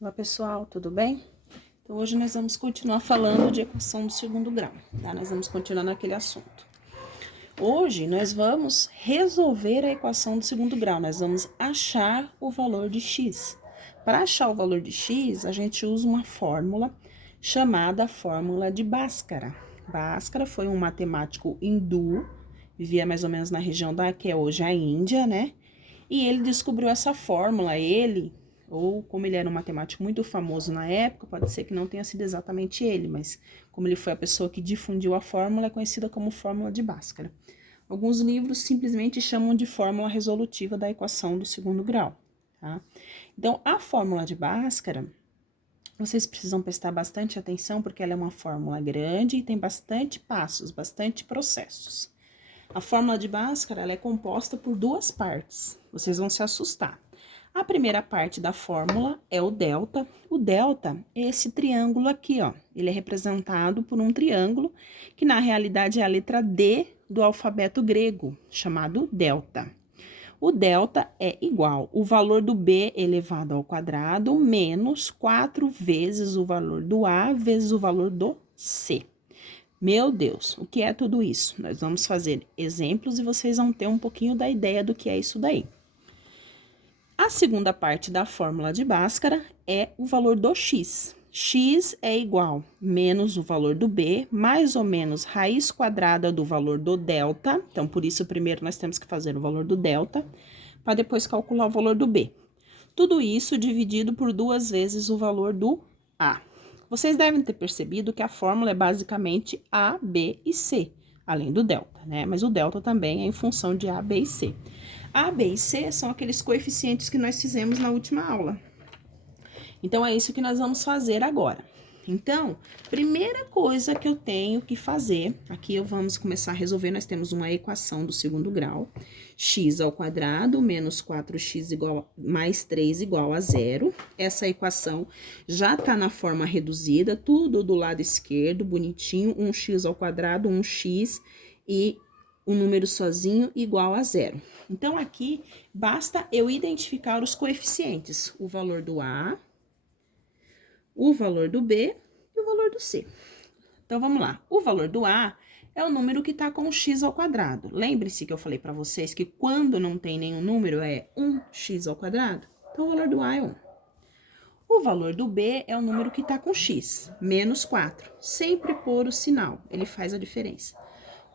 Olá pessoal, tudo bem? Então hoje nós vamos continuar falando de equação do segundo grau, tá? Nós vamos continuar naquele assunto. Hoje nós vamos resolver a equação do segundo grau, nós vamos achar o valor de x. Para achar o valor de x, a gente usa uma fórmula chamada fórmula de Bhaskara. Bhaskara foi um matemático hindu, vivia mais ou menos na região da que é hoje a Índia, né? E ele descobriu essa fórmula, ou como ele era um matemático muito famoso na época, pode ser que não tenha sido exatamente ele, mas como ele foi a pessoa que difundiu a fórmula, é conhecida como fórmula de Bhaskara. Alguns livros simplesmente chamam de fórmula resolutiva da equação do segundo grau, tá? Então, a fórmula de Bhaskara, vocês precisam prestar bastante atenção, porque ela é uma fórmula grande e tem bastante passos, bastante processos. A fórmula de Bhaskara, ela é composta por duas partes, vocês vão se assustar. A primeira parte da fórmula é o delta. O delta é esse triângulo aqui, ó. Ele é representado por um triângulo, que na realidade é a letra D do alfabeto grego, chamado delta. O delta é igual o valor do b elevado ao quadrado menos 4 vezes o valor do a vezes o valor do c. Meu Deus, o que é tudo isso? Nós vamos fazer exemplos e vocês vão ter um pouquinho da ideia do que é isso daí. A segunda parte da fórmula de Bhaskara é o valor do x. X é igual menos o valor do b, mais ou menos raiz quadrada do valor do delta. Então, por isso, primeiro nós temos que fazer o valor do delta, para depois calcular o valor do b. Tudo isso dividido por 2 vezes o valor do a. Vocês devem ter percebido que a fórmula é basicamente a, b e c, além do delta, né? Mas o delta também é em função de a, b e c. A, B e C são aqueles coeficientes que nós fizemos na última aula. Então, é isso que nós vamos fazer agora. Então, primeira coisa que eu tenho que fazer, aqui vamos começar a resolver, nós temos uma equação do segundo grau, x ao quadrado menos 4x mais 3 igual a 0. Essa equação já está na forma reduzida, tudo do lado esquerdo, bonitinho, 1x ao quadrado, 1x e o número sozinho igual a 0. Então, aqui, basta eu identificar os coeficientes, o valor do A, o valor do B e o valor do C. Então, vamos lá. O valor do A é o número que está com x ao quadrado. Lembre-se que eu falei para vocês que quando não tem nenhum número é 1x ao quadrado. Então, o valor do A é 1. O valor do B é o número que está com x, menos 4. Sempre pôr o sinal, ele faz a diferença.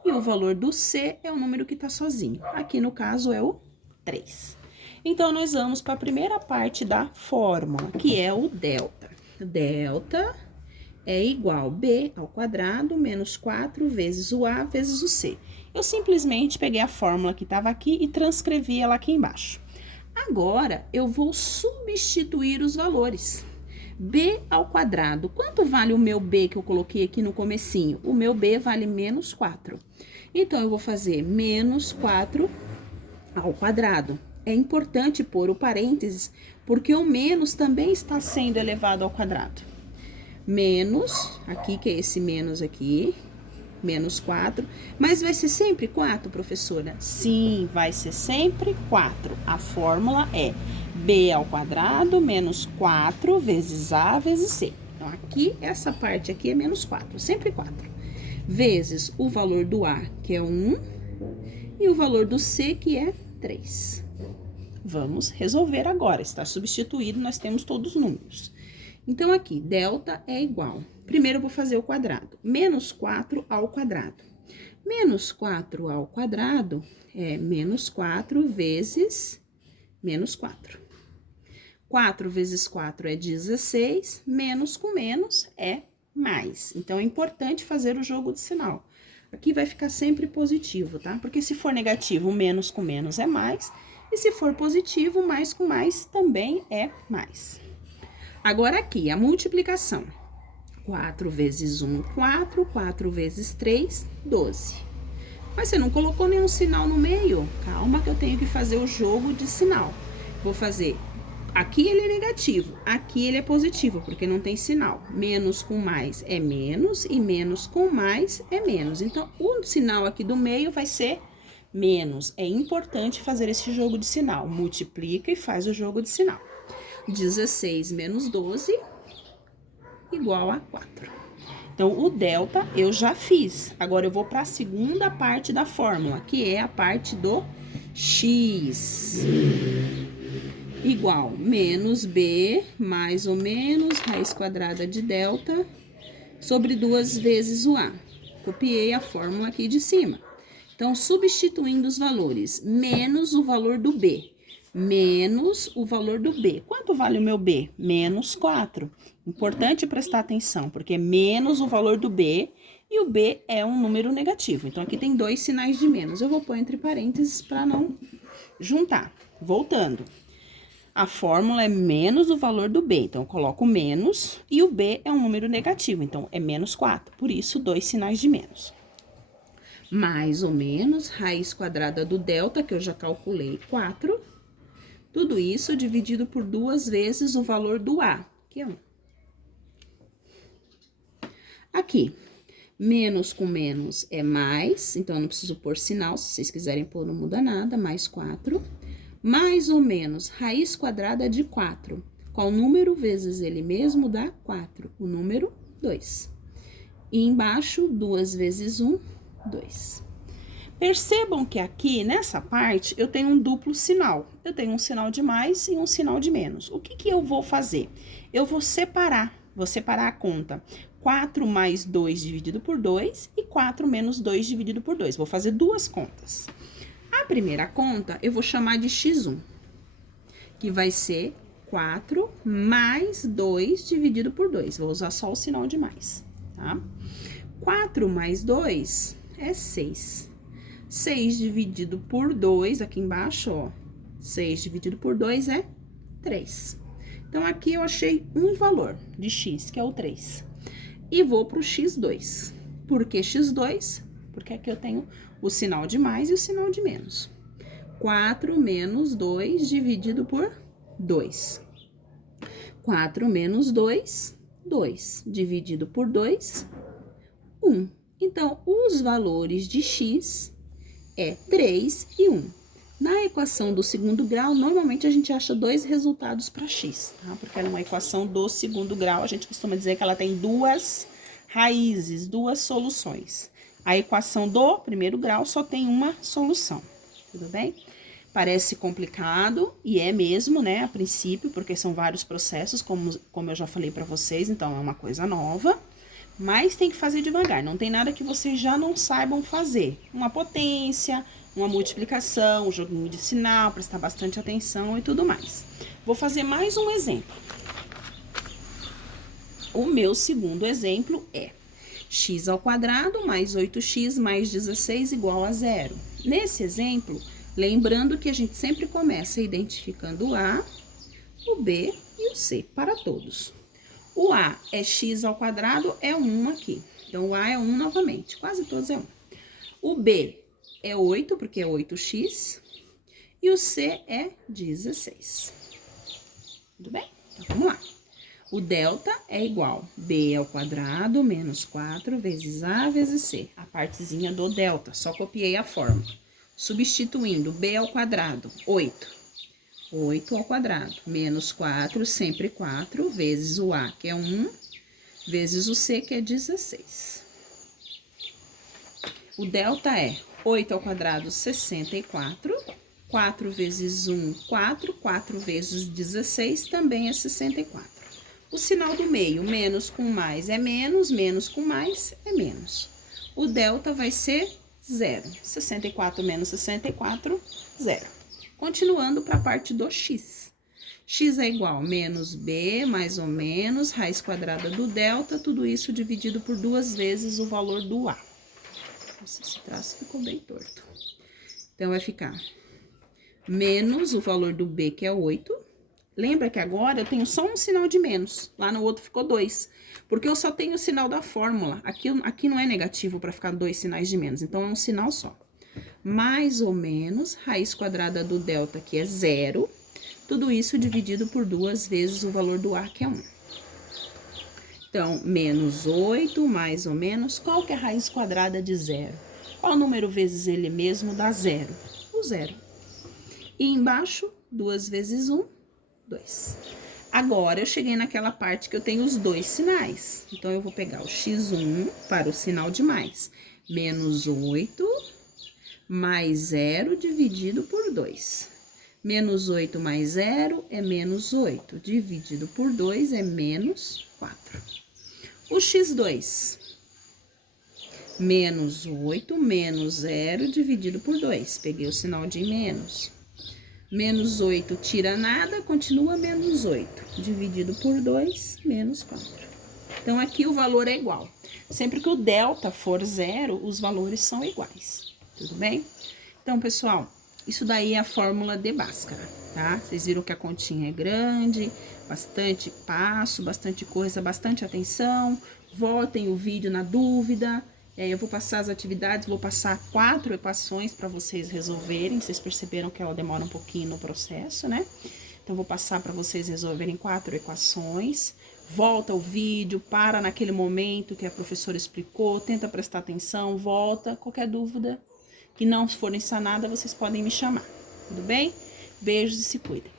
E o valor do C é o número que está sozinho. Aqui, no caso, é o 3. Então, nós vamos para a primeira parte da fórmula, que é o delta. Delta é igual a B ao quadrado menos 4 vezes o A vezes o C. Eu simplesmente peguei a fórmula que estava aqui e transcrevi ela aqui embaixo. Agora, eu vou substituir os valores. B ao quadrado. Quanto vale o meu B que eu coloquei aqui no comecinho? O meu B vale menos 4. Então, eu vou fazer menos 4 ao quadrado. É importante pôr o parênteses, porque o menos também está sendo elevado ao quadrado. Menos, aqui que é esse menos aqui, menos 4. Mas vai ser sempre 4, professora? Sim, vai ser sempre 4. A fórmula é b ao quadrado menos 4 vezes a vezes c. Então, aqui, essa parte aqui é menos 4, sempre 4. Vezes o valor do a, que é 1, e o valor do c, que é 3. Vamos resolver agora. Está substituído, nós temos todos os números. Então, aqui, delta é igual. Primeiro, eu vou fazer o quadrado. Menos 4 ao quadrado. Menos 4 ao quadrado é menos 4 vezes menos 4. 4 vezes 4 é 16, menos com menos é mais. Então, é importante fazer o jogo de sinal. Aqui vai ficar sempre positivo, tá? Porque se for negativo, menos com menos é mais. E se for positivo, mais com mais também é mais. Agora aqui, a multiplicação. 4 vezes 1, 4. 4 vezes 3, 12. Mas você não colocou nenhum sinal no meio? Calma que eu tenho que fazer o jogo de sinal. Vou fazer... Aqui ele é negativo, aqui ele é positivo, porque não tem sinal. Menos com mais é menos e menos com mais é menos. Então, o sinal aqui do meio vai ser menos. É importante fazer esse jogo de sinal. Multiplica e faz o jogo de sinal. 16 menos 12 igual a 4. Então, o delta eu já fiz. Agora, eu vou para a segunda parte da fórmula, que é a parte do x. Igual menos b mais ou menos raiz quadrada de delta sobre 2 vezes o a. Copiei a fórmula aqui de cima. Então, substituindo os valores, menos o valor do b, menos o valor do b. Quanto vale o meu b? Menos 4. Importante prestar atenção, porque é menos o valor do b e o b é um número negativo. Então, aqui tem 2 sinais de menos. Eu vou pôr entre parênteses para não juntar. Voltando. A fórmula é menos o valor do b, então eu coloco menos, e o b é um número negativo, então é menos 4, por isso 2 sinais de menos. Mais ou menos, raiz quadrada do delta, que eu já calculei, 4. Tudo isso dividido por 2 vezes o valor do a, que é 1. Aqui, menos com menos é mais, então eu não preciso pôr sinal, se vocês quiserem pôr não muda nada, mais 4. Mais ou menos, raiz quadrada de 4. Qual número vezes ele mesmo dá 4? O número 2. E embaixo, 2 vezes 1, 2. Percebam que aqui, nessa parte, eu tenho um duplo sinal. Eu tenho um sinal de mais e um sinal de menos. O que eu vou fazer? Eu vou separar a conta. 4 mais 2 dividido por 2 e 4 menos 2 dividido por 2. Vou fazer duas contas. A primeira conta, eu vou chamar de x1, que vai ser 4 mais 2 dividido por 2. Vou usar só o sinal de mais, tá? 4 mais 2 é 6. 6 dividido por 2, aqui embaixo, ó. 6 dividido por 2 é 3. Então, aqui eu achei um valor de x, que é o 3. E vou pro x2. Por que x2? Porque aqui eu tenho o sinal de mais e o sinal de menos. 4 menos 2 dividido por 2. 4 menos 2, 2. Dividido por 2, 1. Então, os valores de x é 3 e 1. Na equação do segundo grau, normalmente a gente acha 2 resultados para x, tá? Porque numa equação do segundo grau, a gente costuma dizer que ela tem 2 raízes, 2 soluções. A equação do primeiro grau só tem uma solução, tudo bem? Parece complicado, e é mesmo, né, a princípio, porque são vários processos, como eu já falei para vocês, então é uma coisa nova, mas tem que fazer devagar, não tem nada que vocês já não saibam fazer. Uma potência, uma multiplicação, um joguinho de sinal, prestar bastante atenção e tudo mais. Vou fazer mais um exemplo. O meu segundo exemplo é x ao quadrado mais 8x mais 16 igual a 0. Nesse exemplo, lembrando que a gente sempre começa identificando o A, o B e o C para todos. O A é x ao quadrado, é 1 aqui. Então, o A é 1 novamente, quase todos é 1. O B é 8, porque é 8x. E o C é 16. Tudo bem? Então, vamos lá. O delta é igual b ao quadrado menos 4 vezes a vezes c. A partezinha do delta, só copiei a fórmula. Substituindo b ao quadrado, 8. 8 ao quadrado, menos 4, sempre 4, vezes o a, que é 1, vezes o c, que é 16. O delta é 8 ao quadrado, 64. 4 vezes 1, 4. 4 vezes 16, também é 64. O sinal do meio, menos com mais é menos com mais é menos. O delta vai ser 0. 64 menos 64, 0. Continuando para a parte do x. X é igual a menos b, mais ou menos, raiz quadrada do delta, tudo isso dividido por 2 vezes o valor do a. Nossa, esse traço ficou bem torto. Então, vai ficar menos o valor do b, que é 8. Lembra que agora eu tenho só um sinal de menos, lá no outro ficou 2, porque eu só tenho o sinal da fórmula, aqui não é negativo para ficar 2 sinais de menos, então é um sinal só. Mais ou menos, raiz quadrada do delta, que é 0, tudo isso dividido por 2 vezes o valor do a, que é 1. Então, menos 8, mais ou menos, qual que é a raiz quadrada de 0? Qual número vezes ele mesmo dá 0? O 0. E embaixo, 2 vezes 1, 2. Agora, eu cheguei naquela parte que eu tenho os dois sinais. Então, eu vou pegar o x1 para o sinal de mais. Menos 8 mais 0 dividido por 2. Menos 8 mais 0 é menos 8. Dividido por 2 é menos 4. O x2. Menos 8 menos 0 dividido por 2. Peguei o sinal de menos. Menos 8 tira nada, continua menos 8. Dividido por 2, menos 4. Então, aqui o valor é igual. Sempre que o delta for 0, os valores são iguais. Tudo bem? Então, pessoal, isso daí é a fórmula de Bhaskara, tá? Vocês viram que a continha é grande, bastante passo, bastante coisa, bastante atenção. Voltem o vídeo na dúvida. Eu vou passar as atividades, vou passar 4 equações para vocês resolverem. Vocês perceberam que ela demora um pouquinho no processo, né? Então, vou passar para vocês resolverem 4 equações. Volta o vídeo, para naquele momento que a professora explicou, tenta prestar atenção, volta. Qualquer dúvida que não forem sanada, vocês podem me chamar, tudo bem? Beijos e se cuidem.